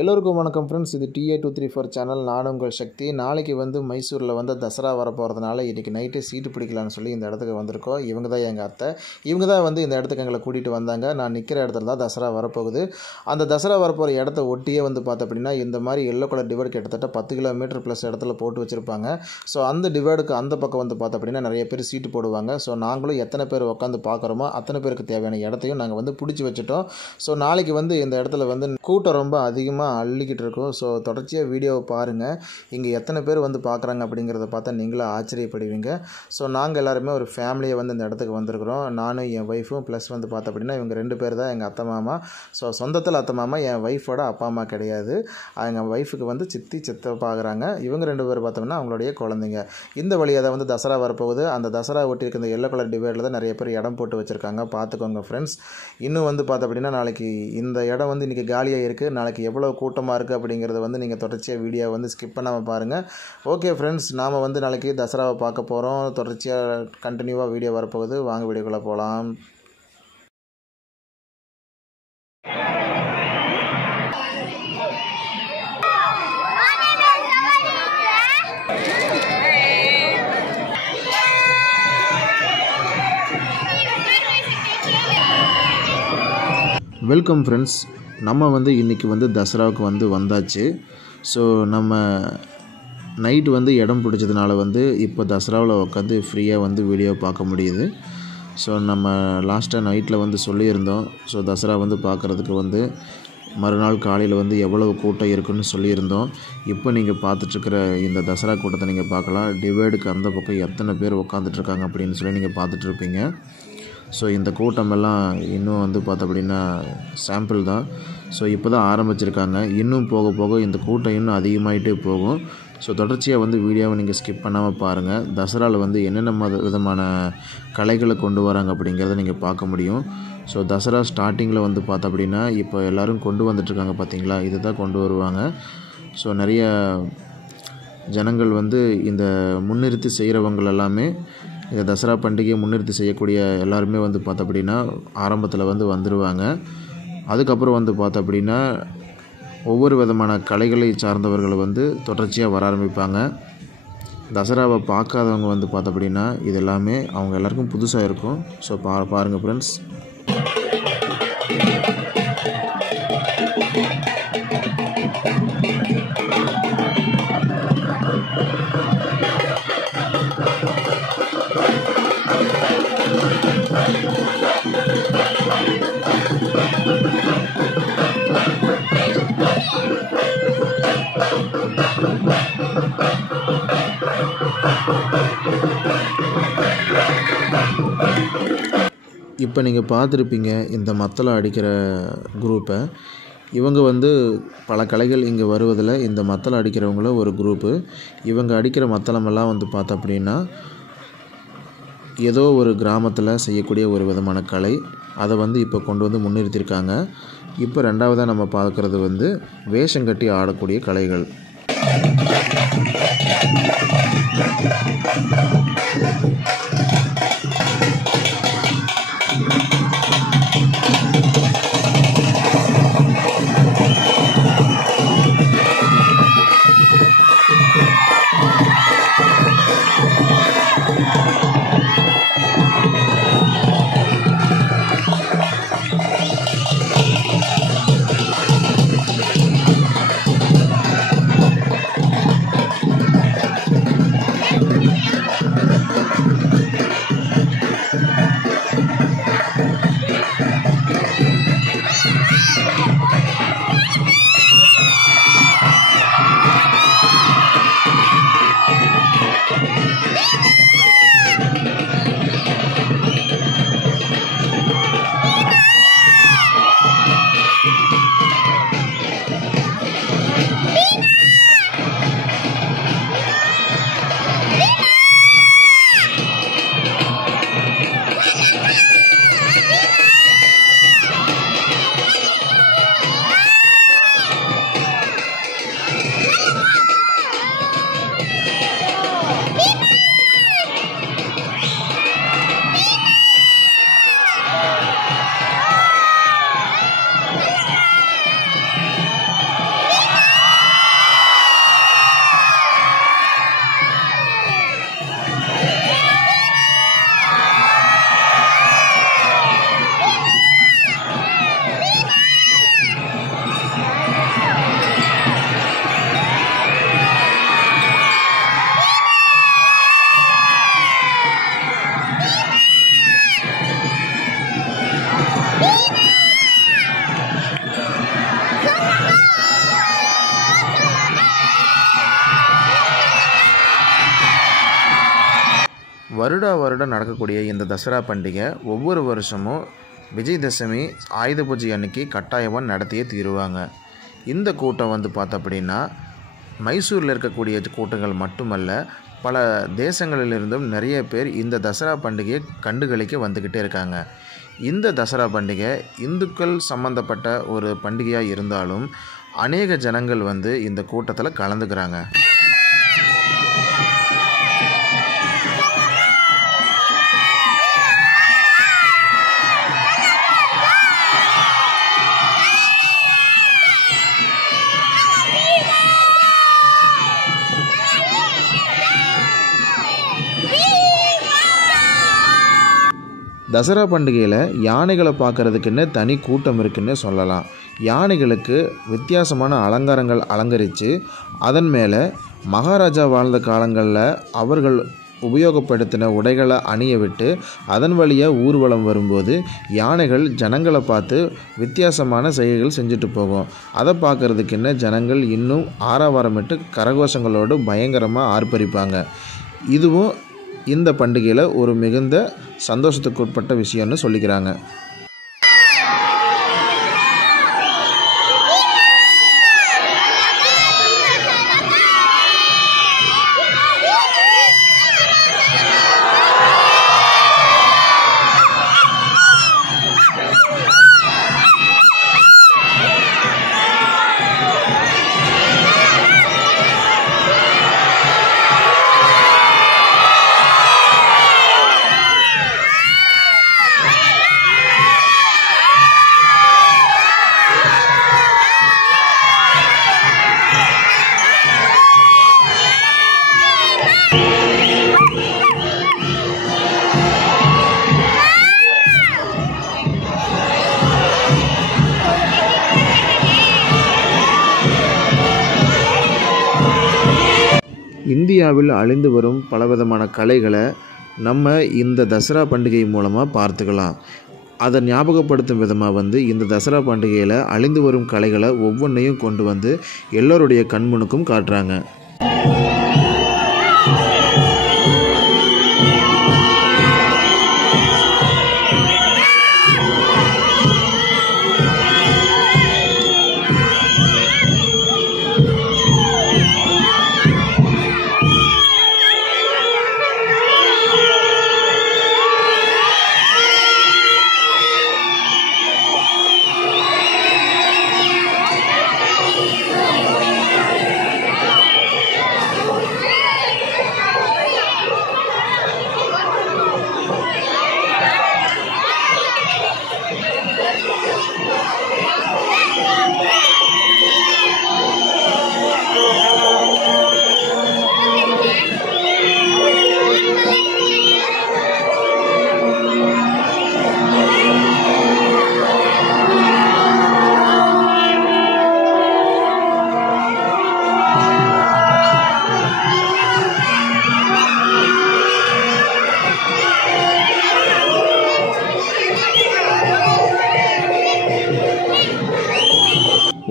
எல்லோருக்கும் வணக்கம் ஃப்ரெண்ட்ஸ். இது TA234 சேனல். நான் உங்கள் சக்தி. நாளைக்கு வந்து மைசூரில் வந்து தசரா வரப்போகிறதுனால இன்றைக்கி நைட்டு சீட்டு பிடிக்கலான்னு சொல்லி இந்த இடத்துக்கு வந்திருக்கோம். இவங்க தான் எங்கள் அத்தை. இவங்க தான் வந்து இந்த இடத்துக்கு எங்களை கூட்டிகிட்டு வந்தாங்க. நான் நிற்கிற இடத்துல தான் தசரா வரப்போகுது. அந்த தசரா வரப்போகிற இடத்த ஒட்டியே வந்து பார்த்த அப்படின்னா இந்த மாதிரி எல்லோ கலர் டிவைடு கிட்டத்தட்ட 10 கிலோமீட்டர் ப்ளஸ் இடத்துல போட்டு வச்சுருப்பாங்க. ஸோ அந்த டிவைடுக்கு அந்த பக்கம் வந்து பார்த்த அப்படின்னா நிறைய பேர் சீட்டு போடுவாங்க. ஸோ நாங்களும் எத்தனை பேர் உட்காந்து பார்க்குறோமோ அத்தனை பேருக்கு தேவையான இடத்தையும் நாங்கள் வந்து பிடிச்சி வச்சுட்டோம். ஸோ நாளைக்கு வந்து இந்த இடத்துல வந்து கூட்டம் ரொம்ப அதிகமாக அள்ளிக்கிட்டு இருக்கும். ஸோ தொடர்ச்சியாக வீடியோவை பாருங்கள். இங்கே எத்தனை பேர் வந்து பார்க்குறாங்க அப்படிங்கிறத பார்த்தா நீங்களும் ஆச்சரியப்படுவீங்க. ஸோ நாங்கள் எல்லாருமே ஒரு ஃபேமிலியை வந்து இந்த இடத்துக்கு வந்திருக்கிறோம். நானும் என் ஒய்ஃபும் ப்ளஸ் வந்து பார்த்த அப்படின்னா இவங்க 2 பேர் தான் எங்கள் அத்தை மாமா. ஸோ சொந்தத்தில் அத்தை மாமா, என் ஒய்ஃபோட அப்பா அம்மா கிடையாது. எங்கள் ஒய்ஃபுக்கு வந்து சித்தி சித்தப்பா ஆகுறாங்க. இவங்க 2 பேர் பார்த்தோம்னா அவங்களுடைய குழந்தைங்க. இந்த வழியாக தான் வந்து தசரா வரப்போகுது. அந்த தசரா ஒட்டி இருக்க இந்த எல்லோ கலர் டிவைடில் தான் நிறைய பேர் இடம் போட்டு வச்சுருக்காங்க. பார்த்துக்கோங்க ஃப்ரெண்ட்ஸ். இன்னும் வந்து பார்த்த அப்படின்னா நாளைக்கு இந்த இடம் வந்து இன்றைக்கி காலியாக இருக்குது. நாளைக்கு எவ்வளோ கூட்டமாக இருக்குது அப்படிங்கிறத வந்து நீங்கள் தொடர்ச்சியாக வீடியோ வந்து ஸ்கிப் பண்ணாமல் பாருங்கள். ஓகே ஃப்ரெண்ட்ஸ், நாம் வந்து நாளைக்கு தசராவை பார்க்க போகிறோம். தொடர்ச்சியாக கண்டினியூவாக வீடியோ வரப்போகுது. வாங்க வீடியோக்குள்ளே போகலாம். Welcome friends. நம்ம வந்து இன்றைக்கி வந்து தசராவுக்கு வந்து வந்தாச்சு. ஸோ நம்ம நைட்டு வந்து இடம் பிடிச்சதுனால வந்து இப்போ தசராவில் உட்காந்து ஃப்ரீயாக வந்து வீடியோ பார்க்க முடியுது. ஸோ நம்ம லாஸ்ட்டாக நைட்டில் வந்து சொல்லியிருந்தோம். ஸோ தசரா வந்து பார்க்குறதுக்கு வந்து மறுநாள் காலையில் வந்து எவ்வளவு கூட்டம் இருக்குன்னு சொல்லியிருந்தோம். இப்போ நீங்கள் பார்த்துட்ருக்கிற இந்த தசரா கூட்டத்தை நீங்கள் பார்க்கலாம். டிவைடுக்கு அந்த பக்கம் எத்தனை பேர் உட்காந்துட்ருக்காங்க அப்படின்னு சொல்லி நீங்கள் பார்த்துட்ருப்பீங்க. ஸோ இந்த கூட்டமெல்லாம் இன்னும் வந்து பார்த்த அப்படின்னா சாம்பிள் தான். ஸோ இப்போ தான் ஆரம்பிச்சிருக்காங்க. இன்னும் போக போக இந்த கூட்டம் இன்னும் அதிகமாகிட்டே போகும். ஸோ தொடர்ச்சியாக வந்து வீடியோவை நீங்கள் ஸ்கிப் பண்ணாமல் பாருங்கள். தசராவில் வந்து என்னென்ன விதமான கலைகளை கொண்டு வராங்க அப்படிங்கிறத நீங்கள் பார்க்க முடியும். ஸோ தசரா ஸ்டார்டிங்கில் வந்து பார்த்த அப்படின்னா இப்போ எல்லோரும் கொண்டு வந்துட்டுருக்காங்க பார்த்தீங்களா, இதை தான் கொண்டு வருவாங்க. ஸோ நிறைய ஜனங்கள் வந்து இந்த முன்னிறுத்தி செய்கிறவங்கள் எல்லாமே இந்த தசரா பண்டிகையை முன்னிறுத்தி செய்யக்கூடிய எல்லாருமே வந்து பார்த்த அப்படின்னா ஆரம்பத்தில் வந்து வந்துடுவாங்க. அதுக்கப்புறம் வந்து பார்த்த அப்படின்னா ஒவ்வொரு விதமான கலைகளை சார்ந்தவர்கள் வந்து தொடர்ச்சியாக வர ஆரம்பிப்பாங்க. தசராவை பார்க்காதவங்க வந்து பார்த்த அப்படின்னா இது எல்லாமே அவங்க எல்லாருக்கும் புதுசாக இருக்கும். ஸோ பாருங்கள் ஃப்ரெண்ட்ஸ். இப்போ நீங்கள் பார்த்துருப்பீங்க இந்த மத்தளை அடிக்கிற குரூப்பை. இவங்க வந்து பல கலைகள் இங்கே வருவதில் இந்த மத்தளை அடிக்கிறவங்களும் ஒரு குரூப்பு. இவங்க அடிக்கிற மத்தளமெல்லாம் வந்து பார்த்த அப்படின்னா ஏதோ ஒரு கிராமத்தில் செய்யக்கூடிய ஒரு விதமான கலை. அதை வந்து இப்போ கொண்டு வந்து முன்னிறுத்தியிருக்காங்க. இப்போ ரெண்டாவதாக நம்ம பார்க்குறது வந்து வேஷங்கட்டி ஆடக்கூடிய கலைகள். வருடம் நடக்கக்கூடிய இந்த தசரா பண்டிகை ஒவ்வொரு வருஷமும் விஜயதசமி ஆயுத பூஜை அன்னைக்கு கட்டாயமாக நடத்தியே தீருவாங்க. இந்த கூட்டம் வந்து பார்த்தோம் அப்படின்னா மைசூரில் இருக்கக்கூடிய கூட்டங்கள் மட்டுமல்ல, பல தேசங்களிலிருந்தும் நிறைய பேர் இந்த தசரா பண்டிகையை கண்டுகளிக்க வந்துக்கிட்டே இருக்காங்க. இந்த தசரா பண்டிகை இந்துக்கள் சம்பந்தப்பட்ட ஒரு பண்டிகையாக இருந்தாலும் அநேக ஜனங்கள் வந்து இந்த கூட்டத்தில் கலந்துக்கிறாங்க. தசரா பண்டிகையில் யானைகளை பார்க்குறதுக்குன்னு தனி கூட்டம் இருக்குன்னு சொல்லலாம். யானைகளுக்கு வித்தியாசமான அலங்காரங்கள் அலங்கரித்து அதன் மேலே மகாராஜா வாழ்ந்த காலங்களில் அவர்கள் உபயோகப்படுத்தின உடைகளை அணிய விட்டு அதன் வழியாக ஊர்வலம் வரும்போது யானைகள் ஜனங்களை பார்த்து வித்தியாசமான செய்கைகள் செஞ்சுட்டு போகும். அதை பார்க்குறதுக்குன்னு ஜனங்கள் இன்னும் ஆரவாரமிட்டு கரகோஷங்களோடு பயங்கரமாக ஆர்ப்பரிப்பாங்க. இதுவும் இந்த பண்டிகையில் ஒரு மிகுந்த சந்தோஷத்துக்கு உட்பட்ட விஷயம்னு சொல்லிக்கிறாங்க. இந்தியாவில் அழிந்து வரும் பலவிதமான கலைகளை நம்ம இந்த தசரா பண்டிகை மூலமாக பார்த்துக்கலாம். அதை ஞாபகப்படுத்தும் விதமாக வந்து இந்த தசரா பண்டிகையில் அழிந்து வரும் கலைகளை ஒவ்வொன்றையும் கொண்டு வந்து எல்லோருடைய கண்முனுக்கும் காட்டுறாங்க.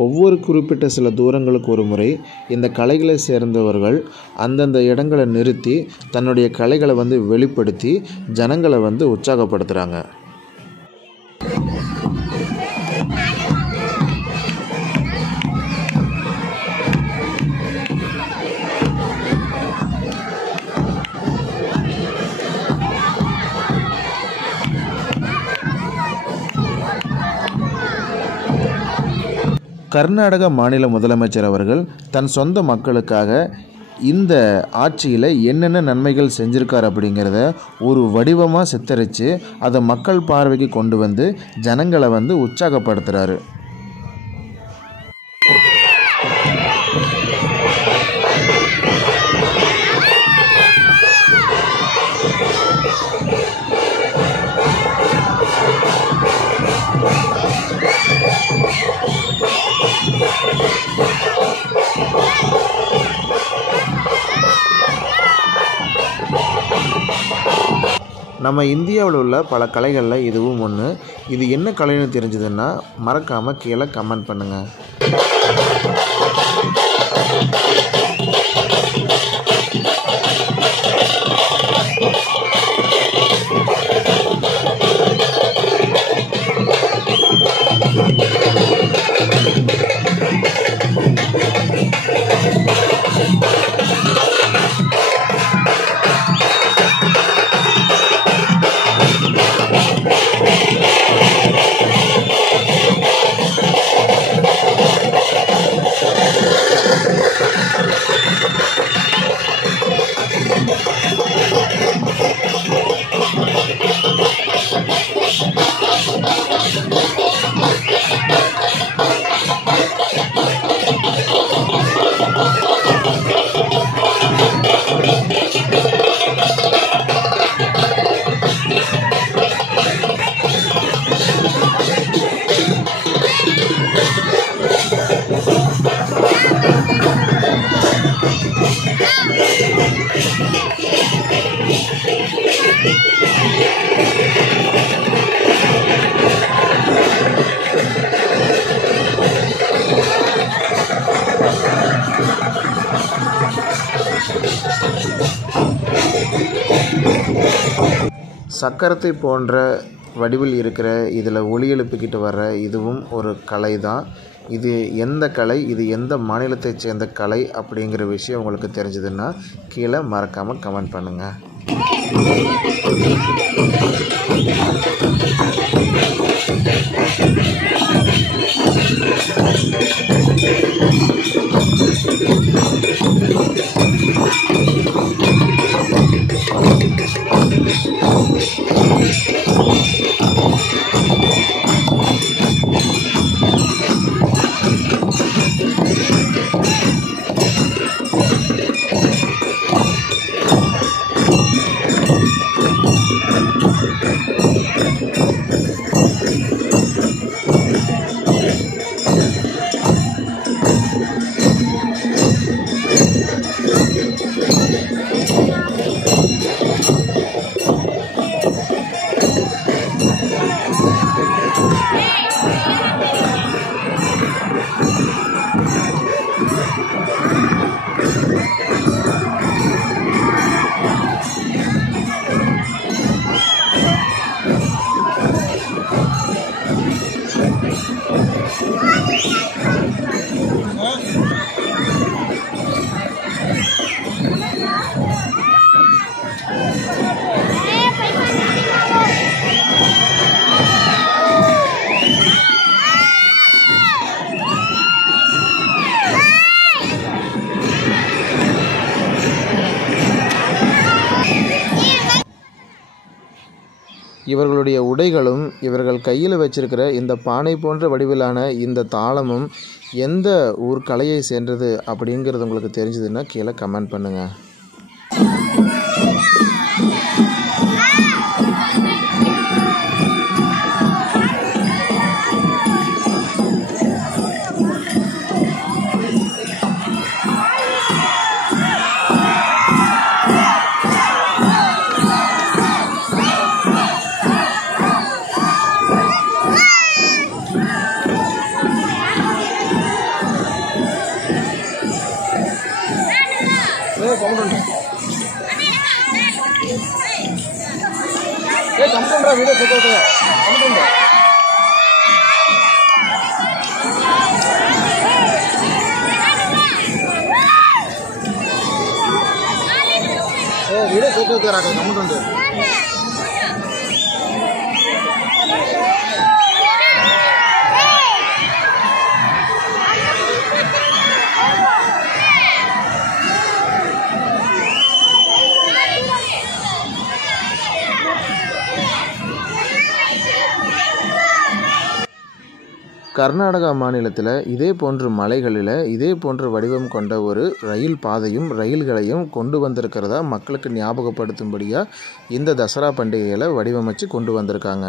ஒவ்வொரு குறிப்பிட்ட சில தூரங்களுக்கு ஒரு முறை இந்த கலைகளை சேர்ந்தவர்கள் அந்தந்த இடங்களை நிறுத்தி தன்னுடைய கலைகளை வந்து வெளிப்படுத்தி ஜனங்களை வந்து உற்சாகப்படுத்துகிறாங்க. கர்நாடக மாநில முதலமைச்சர் அவர்கள் தன் சொந்த மக்களுக்காக இந்த ஆட்சியில் என்னென்ன நன்மைகள் செஞ்சுருக்கார் அப்படிங்கிறத ஒரு வடிவமாக சித்தரித்து அதை மக்கள் பார்வைக்கு கொண்டு வந்து ஜனங்களை வந்து உற்சாகப்படுத்துகிறாரு. நம்ம இந்தியாவில் உள்ள பல கலைகளில் இதுவும் ஒன்று. இது என்ன கலைன்னு தெரிஞ்சதுன்னா மறக்காமல் கீழே கமெண்ட் பண்ணுங்கள். சக்கரத்தை போன்ற வடிவில் இருக்கிற இதில் ஒலி எழுப்பிக்கிட்டு வர்ற இதுவும் ஒரு கலை தான். இது எந்த கலை, இது எந்த மாநிலத்தைச் சேர்ந்த கலை அப்படிங்கிற விஷயம் உங்களுக்கு தெரிஞ்சதுன்னா கீழே மறக்காமல் கமெண்ட் பண்ணுங்கள். இவர்களுடைய உடைகளும் இவர்கள் கையில் வச்சிருக்கிற இந்த பானை போன்ற வடிவிலான இந்த தாளமும் எந்த ஊர் கலையை சேர்ந்தது அப்படிங்கிறது உங்களுக்கு தெரிஞ்சதுன்னா கீழே கமெண்ட் பண்ணுங்கள். கர்நாடகா மாநிலத்தில் இதே போன்ற மலைகளில் இதே போன்ற வடிவம் கொண்ட ஒரு ரயில் பாதையும் ரயில்களையும் கொண்டு வந்திருக்கிறதா மக்களுக்கு ஞாபகப்படுத்தும்படியாக இந்த தசரா பண்டிகைகளை வடிவமைச்சு கொண்டு வந்திருக்காங்க.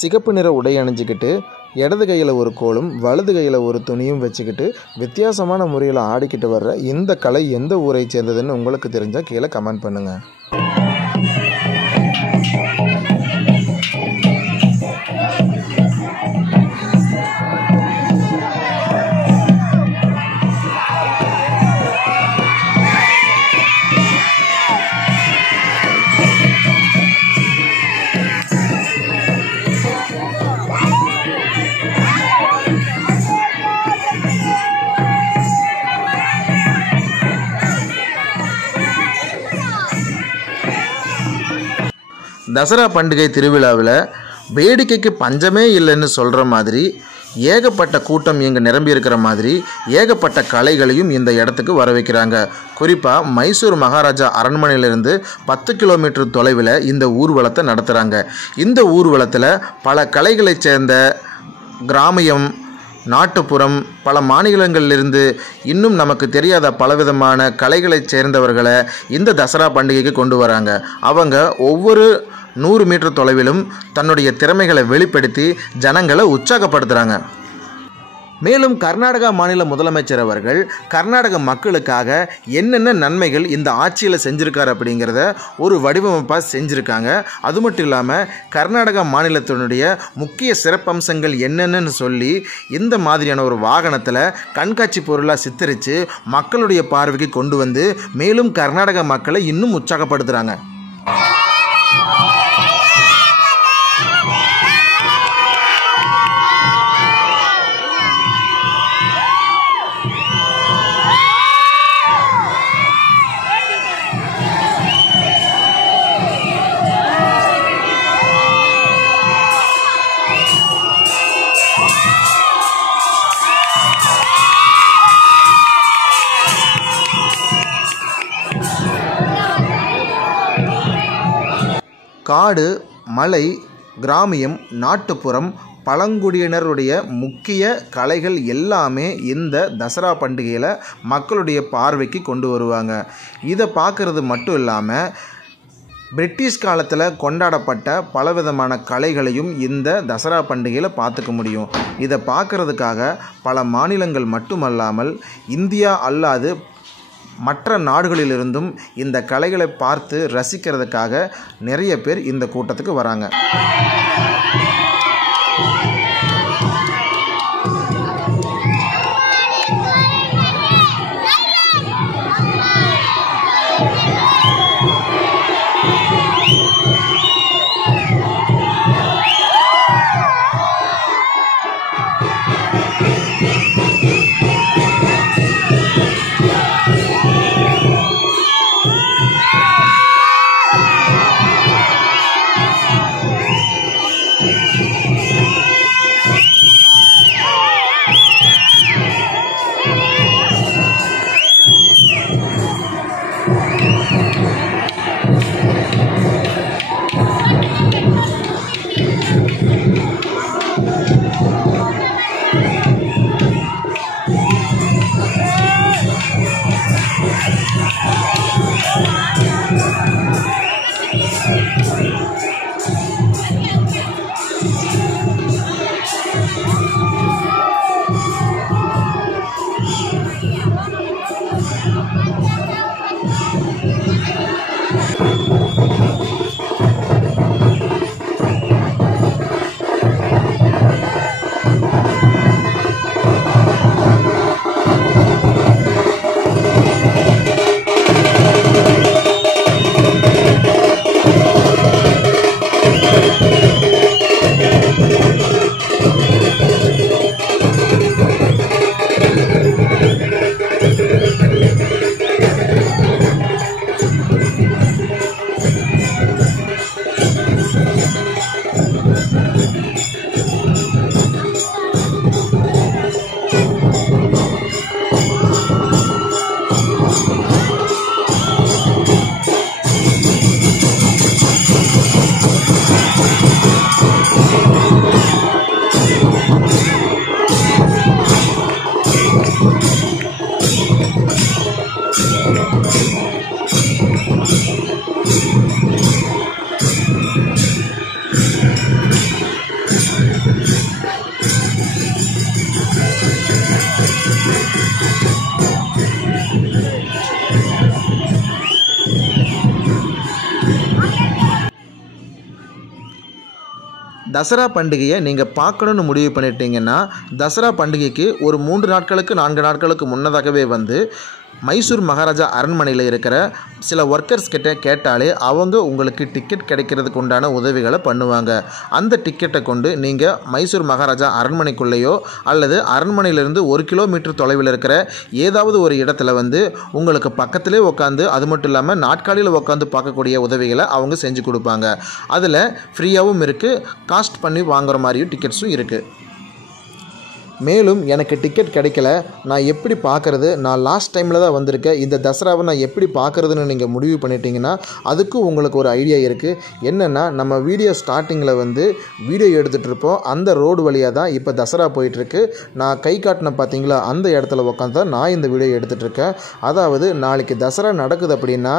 சிகப்பு நிற உடை அணிஞ்சிக்கிட்டு இடது கையில் ஒரு கோலும் வலது கையில் ஒரு துணியும் வச்சுக்கிட்டு வித்தியாசமான முறையில் ஆடிக்கிட்டு வர்ற இந்த கலை எந்த ஊரை சேர்ந்ததுன்னு உங்களுக்கு தெரிஞ்சால் கீழே கமெண்ட் பண்ணுங்கள். தசரா பண்டிகை திருவிழாவில் வேடிக்கைக்கு பஞ்சமே இல்லைன்னு சொல்கிற மாதிரி ஏகப்பட்ட கூட்டம் இங்கே நிரம்பி இருக்கிற மாதிரி ஏகப்பட்ட கலைகளையும் இந்த இடத்துக்கு வர வைக்கிறாங்க. குறிப்பாக மைசூர் மகாராஜா அரண்மனையிலிருந்து 10 கிலோமீட்டர் தொலைவில் இந்த ஊர்வலத்தை நடத்துகிறாங்க. இந்த ஊர்வலத்தில் பல கலைகளைச் சேர்ந்த கிராமியம், நாட்டுப்புறம், பல மாநிலங்களிலிருந்து இன்னும் நமக்கு தெரியாத பலவிதமான கலைகளைச் சேர்ந்தவர்களை இந்த தசரா பண்டிகைக்கு கொண்டு வராங்க. அவங்க ஒவ்வொரு 100 மீட்டர் தொலைவிலும் தன்னுடைய திறமைகளை வெளிப்படுத்தி ஜனங்களை உற்சாகப்படுத்துகிறாங்க. மேலும் கர்நாடகா மாநில முதலமைச்சர் அவர்கள் கர்நாடக மக்களுக்காக என்னென்ன நன்மைகள் இந்த ஆட்சியில் செஞ்சுருக்காரு அப்படிங்கிறத ஒரு வடிவமைப்பாக செஞ்சுருக்காங்க. அது மட்டும் இல்லாமல் கர்நாடகா மாநிலத்தினுடைய முக்கிய சிறப்பம்சங்கள் என்னென்னு சொல்லி இந்த மாதிரியான ஒரு வாகனத்தில் கண்காட்சி பொருளாக சித்தரித்து மக்களுடைய பார்வைக்கு கொண்டு வந்து மேலும் கர்நாடக மக்களை இன்னும் உற்சாகப்படுத்துகிறாங்க. காடு, மலை, கிராமியம், நாட்டுப்புறம், பழங்குடியினருடைய முக்கிய கலைகள் எல்லாமே இந்த தசரா பண்டிகையில் மக்களுடைய பார்வைக்கு கொண்டு வருவாங்க. இதை பார்க்குறது மட்டும் இல்லாமல் பிரிட்டிஷ் காலத்தில் கொண்டாடப்பட்ட பலவிதமான கலைகளையும் இந்த தசரா பண்டிகையில் பார்த்துக்க முடியும். இதை பார்க்குறதுக்காக பல மாநிலங்கள் மட்டுமல்லாமல் இந்தியா அல்லாது மற்ற நாடுகளிலிருந்தும் இந்த கலைகளை பார்த்து ரசிக்கிறதுக்காக நிறைய பேர் இந்த கூட்டத்துக்கு வராங்க. தசரா பண்டிகையை நீங்கள் பார்க்கணுன்னு முடிவு பண்ணிட்டீங்கன்னா தசரா பண்டிகைக்கு ஒரு 3 நாட்களுக்கு 4 நாட்களுக்கு முன்னதாகவே வந்து மைசூர் மகாராஜா அரண்மனையில் இருக்கிற சில ஒர்க்கர்ஸ் கிட்ட கேட்டாலே அவங்க உங்களுக்கு டிக்கெட் கிடைக்கிறதுக்கு உண்டான உதவிகளை பண்ணுவாங்க. அந்த டிக்கெட்டை கொண்டு நீங்கள் மைசூர் மகாராஜா அரண்மனைக்குள்ளேயோ அல்லது அரண்மனையிலிருந்து 1 கிலோமீட்டர் தொலைவில் இருக்கிற ஏதாவது ஒரு இடத்துல வந்து உங்களுக்கு பக்கத்திலே உட்காந்து, அது மட்டும் இல்லாமல் நாட்காலியில் உட்காந்து பார்க்கக்கூடிய உதவிகளை அவங்க செஞ்சு கொடுப்பாங்க. அதில் ஃப்ரீயாகவும் இருக்குது, காஸ்ட் பண்ணி வாங்குகிற மாதிரியும் டிக்கெட்ஸும் இருக்குது. மேலும் எனக்கு டிக்கெட் கிடைக்கல, நான் எப்படி பார்க்குறது, நான் லாஸ்ட் டைமில் தான் வந்திருக்கேன், இந்த தசராவை நான் எப்படி பார்க்குறதுன்னு நீங்கள் முடிவு பண்ணிட்டீங்கன்னா அதுக்கும் உங்களுக்கு ஒரு ஐடியா இருக்குது. என்னென்னா, நம்ம வீடியோ ஸ்டார்டிங்கில் வந்து வீடியோ எடுத்துகிட்டு இருப்போம், அந்த ரோடு வழியாக தான் இப்போ தசரா போயிட்டுருக்கு. நான் கை காட்டின பார்த்தீங்களா, அந்த இடத்துல உட்காந்து தான் நான் இந்த வீடியோ எடுத்துகிட்ருக்கேன். அதாவது நாளைக்கு தசரா நடக்குது அப்படின்னா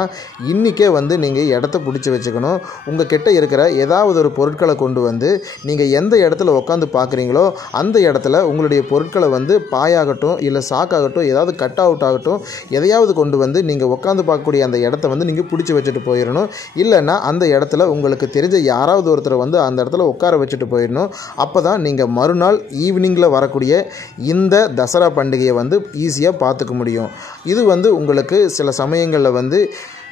இன்றைக்கே வந்து நீங்கள் இடத்த பிடிச்சி வச்சுக்கணும். உங்கள் கிட்டே இருக்கிற ஏதாவது ஒரு பொருட்களை கொண்டு வந்து நீங்கள் எந்த இடத்துல உட்காந்து பார்க்குறீங்களோ அந்த இடத்துல உங்களுடைய பொருட்களை வந்து பாயாகட்டும் இல்லை சாக்காகட்டும் ஏதாவது கட் அவுட் ஆகட்டும் எதையாவது கொண்டு வந்து நீங்கள் உட்காந்து பார்க்கக்கூடிய அந்த இடத்த வந்து நீங்கள் பிடிச்சி வச்சுட்டு போயிடணும். இல்லைன்னா அந்த இடத்துல உங்களுக்கு தெரிஞ்ச யாராவது ஒருத்தரை வந்து அந்த இடத்துல உட்கார வச்சுட்டு போயிடணும். அப்போ தான் நீங்கள் மறுநாள் ஈவினிங்கில் வரக்கூடிய இந்த தசரா பண்டிகையை வந்து ஈஸியாக பார்த்துக்க முடியும். இது வந்து உங்களுக்கு சில சமயங்களில் வந்து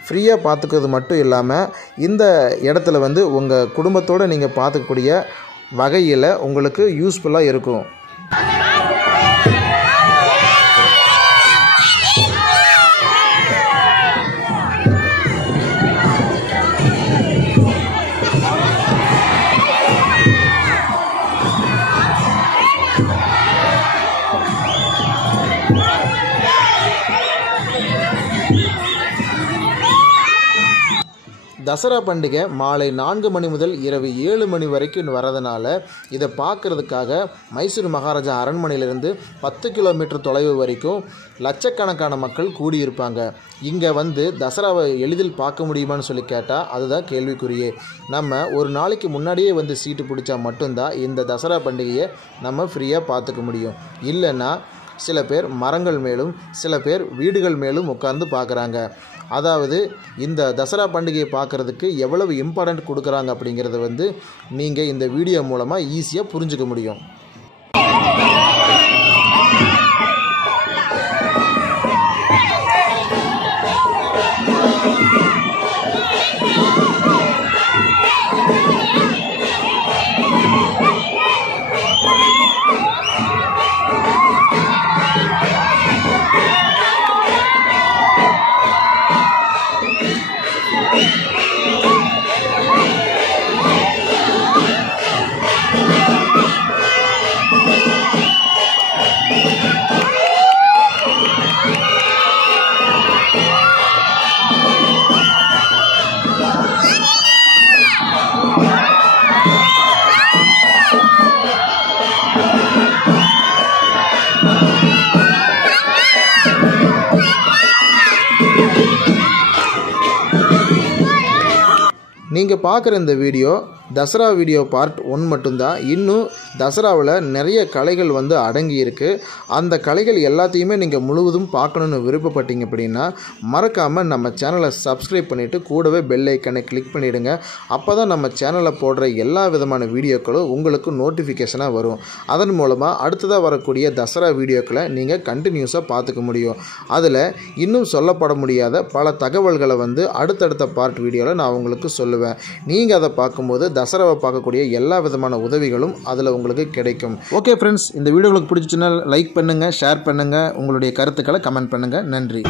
ஃப்ரீயாக பார்த்துக்கிறது மட்டும் இல்லாமல் இந்த இடத்துல வந்து உங்கள் குடும்பத்தோடு நீங்கள் பார்த்துக்கக்கூடிய வகையில் உங்களுக்கு யூஸ்ஃபுல்லாக இருக்கும். தசரா பண்டிகை மாலை 4 மணி முதல் இரவு 7 மணி வரைக்கும் வரதுனால இதை பார்க்குறதுக்காக மைசூர் மகாராஜா அரண்மனையிலிருந்து 10 கிலோமீட்டர் தொலைவு வரைக்கும் லட்சக்கணக்கான மக்கள் கூடியிருப்பாங்க. இங்கே வந்து தசராவை எளிதில் பார்க்க முடியுமான்னு சொல்லி கேட்டால் அதுதான் கேள்விக்குரியே. நம்ம ஒரு நாளைக்கு முன்னாடியே வந்து சீட்டு பிடிச்சா மட்டும்தான் இந்த தசரா பண்டிகையை நம்ம ஃப்ரீயாக பார்த்துக்க முடியும். இல்லைன்னா சில பேர் மரங்கள் மேலும் சில பேர் வீடுகள் மேலும் உட்கார்ந்து பார்க்குறாங்க. அதாவது இந்த தசரா பண்டிகையை பார்க்குறதுக்கு எவ்வளவு இம்பார்ட்டன்ட் கொடுக்குறாங்க அப்படிங்கிறத வந்து நீங்கள் இந்த வீடியோ மூலமாக ஈஸியாக புரிஞ்சுக்க முடியும். நீங்கள் பார்க்குற இந்த வீடியோ தசரா வீடியோ பார்ட் 1 மட்டும்தான். இன்னும் தசராவில் நிறைய கலைகள் வந்து அடங்கி இருக்குது. அந்த கலைகள் எல்லாத்தையுமே நீங்கள் முழுவதும் பார்க்கணுன்னு விருப்பப்பட்டீங்க அப்படின்னா மறக்காமல் நம்ம சேனலை சப்ஸ்கிரைப் பண்ணிவிட்டு கூடவே பெல் ஐக்கனை கிளிக் பண்ணிவிடுங்க. அப்போ தான் நம்ம சேனலில் போடுற எல்லா விதமான வீடியோக்களும் உங்களுக்கு நோட்டிஃபிகேஷனாக வரும். அதன் மூலமாக அடுத்ததாக வரக்கூடிய தசரா வீடியோக்களை நீங்கள் கண்டினியூஸாக பார்த்துக்க முடியும். அதில் இன்னும் சொல்லப்பட முடியாத பல தகவல்களை வந்து அடுத்தடுத்த பார்ட் வீடியோவில் நான் உங்களுக்கு சொல்லுவேன். நீங்கள் அதை பார்க்கும்போது தசராவை பார்க்கக்கூடிய எல்லா விதமான உதவிகளும் அதில் உங்களுக்கு கிடைக்கும். ஓகே ஃப்ரெண்ட்ஸ், இந்த வீடியோ உங்களுக்கு பிடிச்சிச்சுன்னா லைக் பண்ணுங்கள், ஷேர் பண்ணுங்கள், உங்களுடைய கருத்துக்களை கமெண்ட் பண்ணுங்கள். நன்றி.